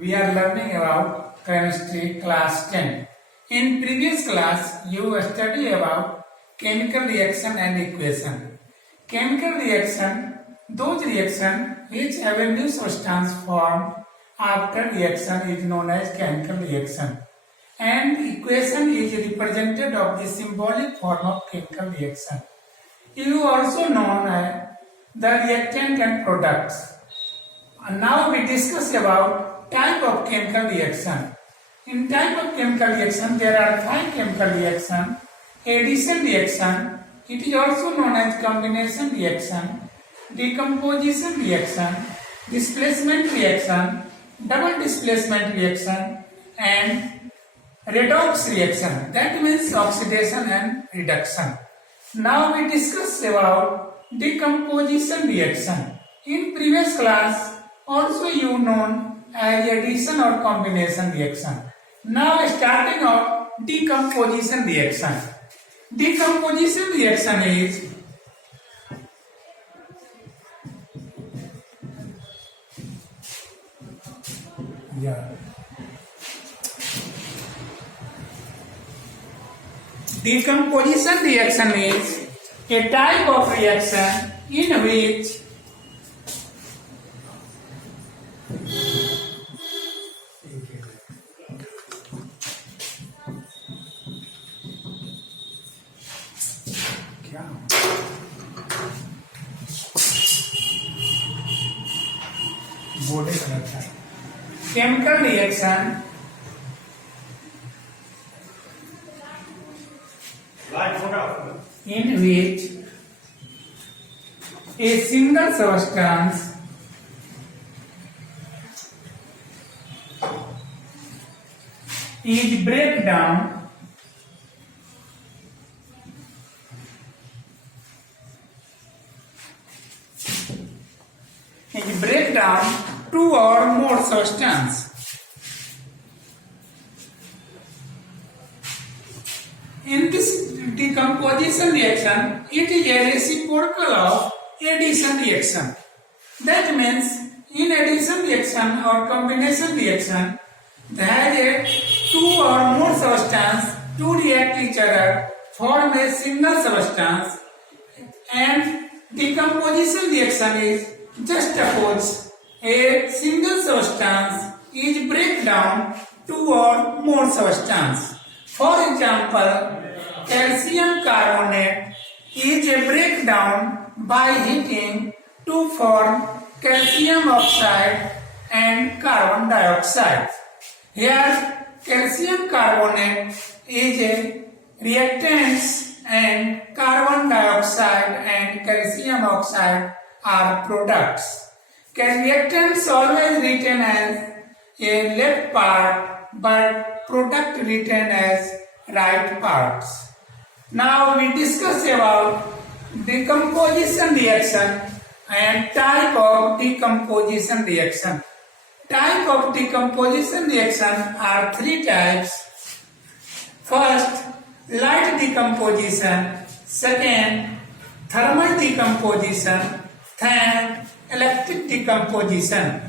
We are learning about chemistry class 10. In previous class, you studied about chemical reaction and equation. Chemical reaction, those reaction which have a new substance formed after reaction is known as chemical reaction. And equation is represented of the symbolic form of chemical reaction. You also known as the reactant and products. And now we discuss about type of chemical reaction. In type of chemical reaction, there are 5 chemical reaction. Addition reaction, it is also known as combination reaction, decomposition reaction, displacement reaction, double displacement reaction, and redox reaction. That means oxidation and reduction. Now we discuss about decomposition reaction. In previous class, also you known as addition or combination reaction. Now starting of decomposition reaction. Decomposition reaction is decomposition reaction is a type of reaction in which chemical reaction in which a single substance is breakdown two or more substance. In this decomposition reaction, it is a reciprocal of addition reaction. That means in addition reaction or combination reaction, there is two or more substance to react each other, form a single substance, and decomposition reaction is just suppose a single substance is break down two or more substance. For example, calcium carbonate is a breakdown by heating to form calcium oxide and carbon dioxide. Here, calcium carbonate is a reactants and carbon dioxide and calcium oxide are products. Reactants always written as a left part, but product written as right parts. Now we discuss about decomposition reaction and type of decomposition reaction. Type of decomposition reaction are 3 types. First, light decomposition. Second, thermal decomposition. Third, electric decomposition.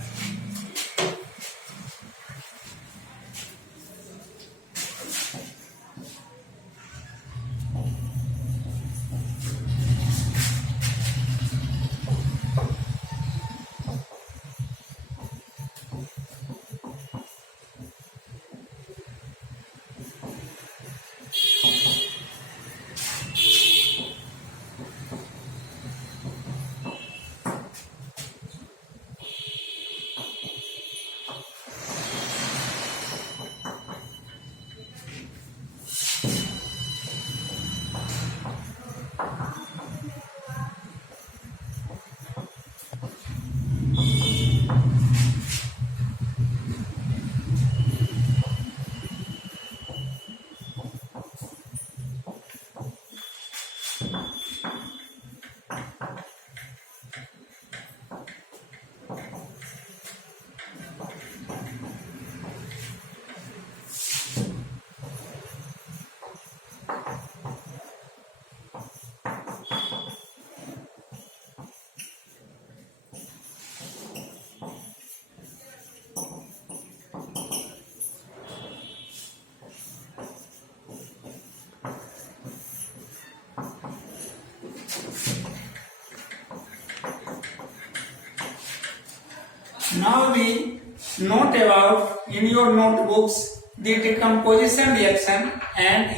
Now we note about in your notebooks the decomposition reaction and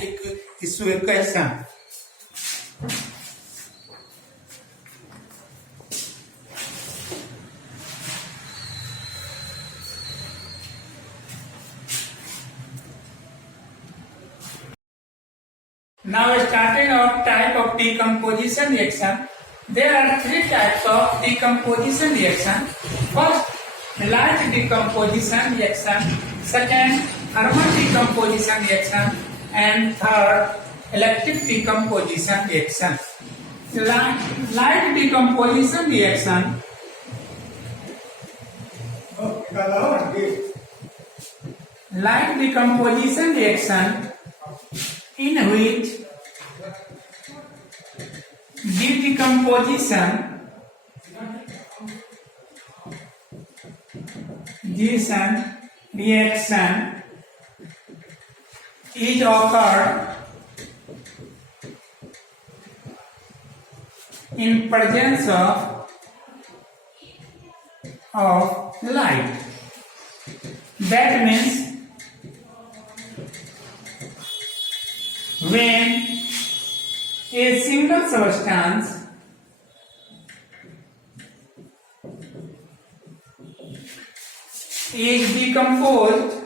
equation. Now starting our type of decomposition reaction. There are three types of decomposition reaction. First, light decomposition reaction. Second, thermal decomposition reaction. And third, electric decomposition reaction. Light decomposition reaction. Light decomposition reaction in which the decomposition reaction is occurred in presence of light. That means when a single substance is decomposed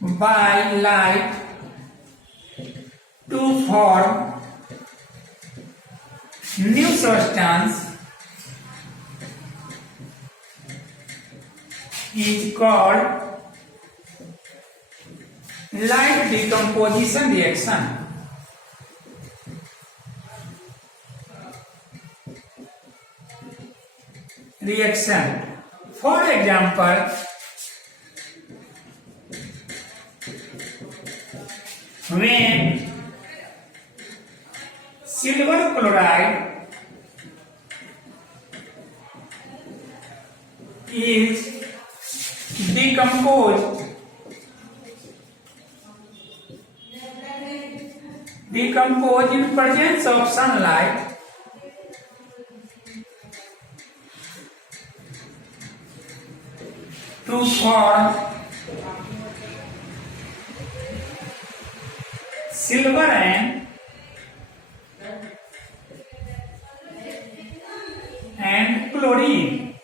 by light to form new substance is called light decomposition reaction. For example, when silver chloride is decomposed in presence of sunlight, to form silver and chlorine.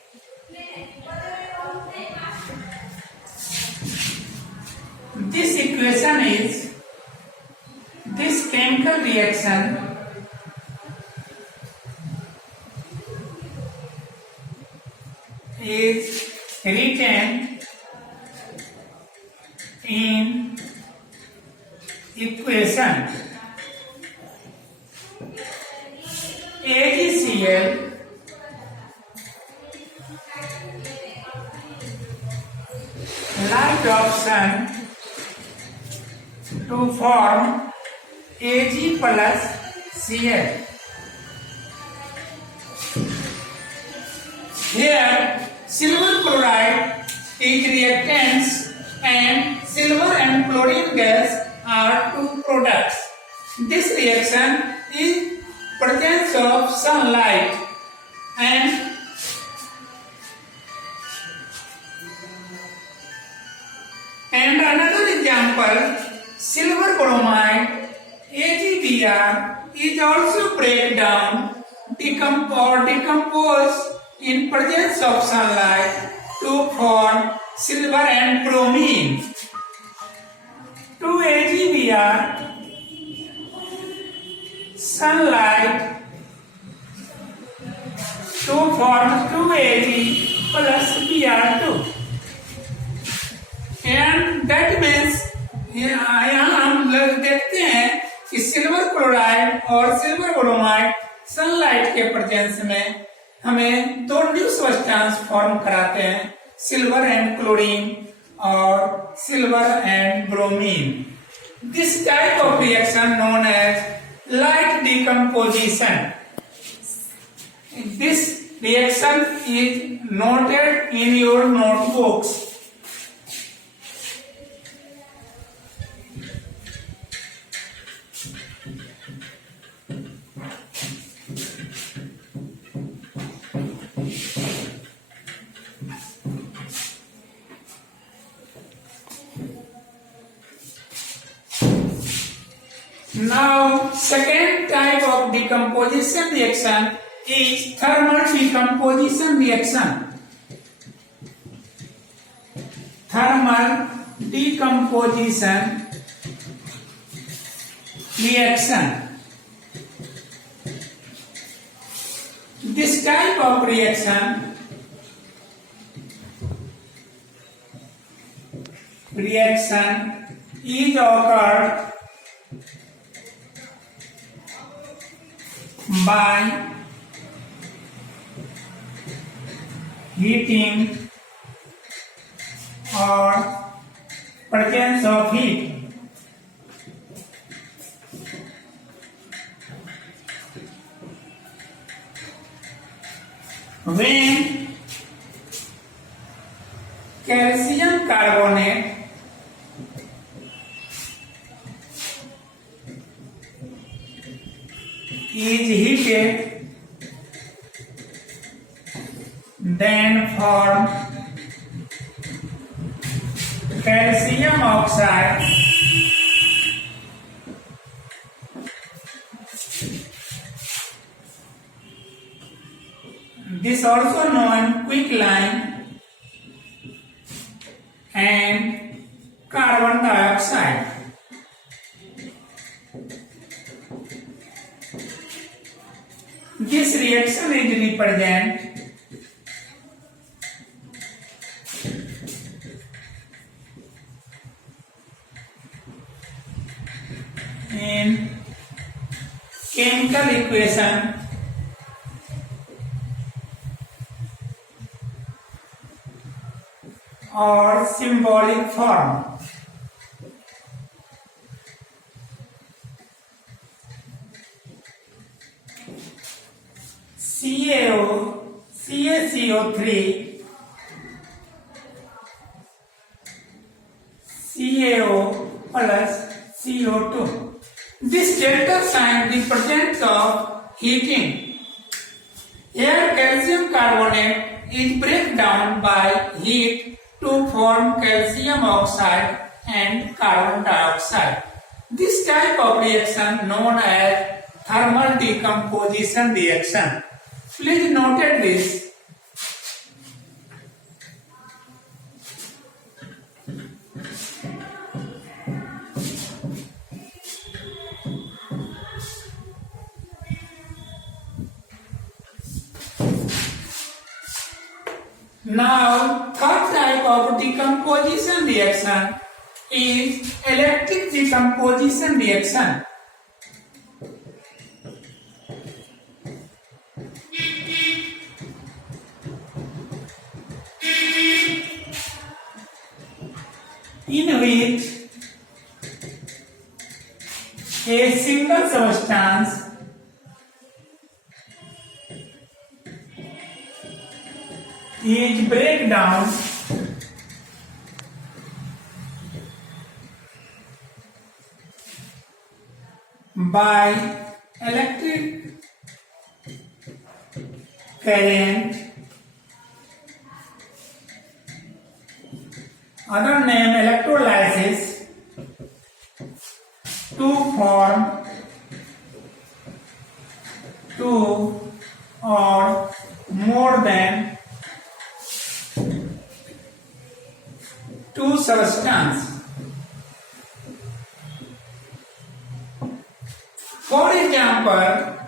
This equation is this chemical reaction is written in equation AgCl light of sun to form Ag plus Cl. Here silver chloride is reactants and silver and chlorine gas are two products. This reaction is presence of sunlight and another example, silver bromide AgBr is also break down, decompose in presence of sunlight to form silver and bromine. 2AgBr, sunlight to form 2Ag plus Br2. And that means यहाँ हम देखते हैं कि silver chloride और silver bromide sunlight के presence में हमें दो न्यू सब्सटेंस फॉर्म कराते हैं, सिल्वर एंड क्लोरीन और silver and bromine. This type of reaction known as light decomposition. This reaction is noted in your notebooks. Now, second type of decomposition reaction is thermal decomposition reaction. Thermal decomposition reaction. This type of reaction is occurred by heating or presence of heat. When calcium carbonate is heated, then form calcium oxide this also known quicklime and carbon dioxide. This reaction is represent in chemical equation or symbolic form. CaCO3 CaO plus CO2. This delta sign represents of heating. Here calcium carbonate is break down by heat to form calcium oxide and carbon dioxide. This type of reaction known as thermal decomposition reaction. Please note this. Now, third type of decomposition reaction is electric decomposition reaction. In which a single substance is break down by electric current, other name electrolysis, to form two or more than two substances. For example,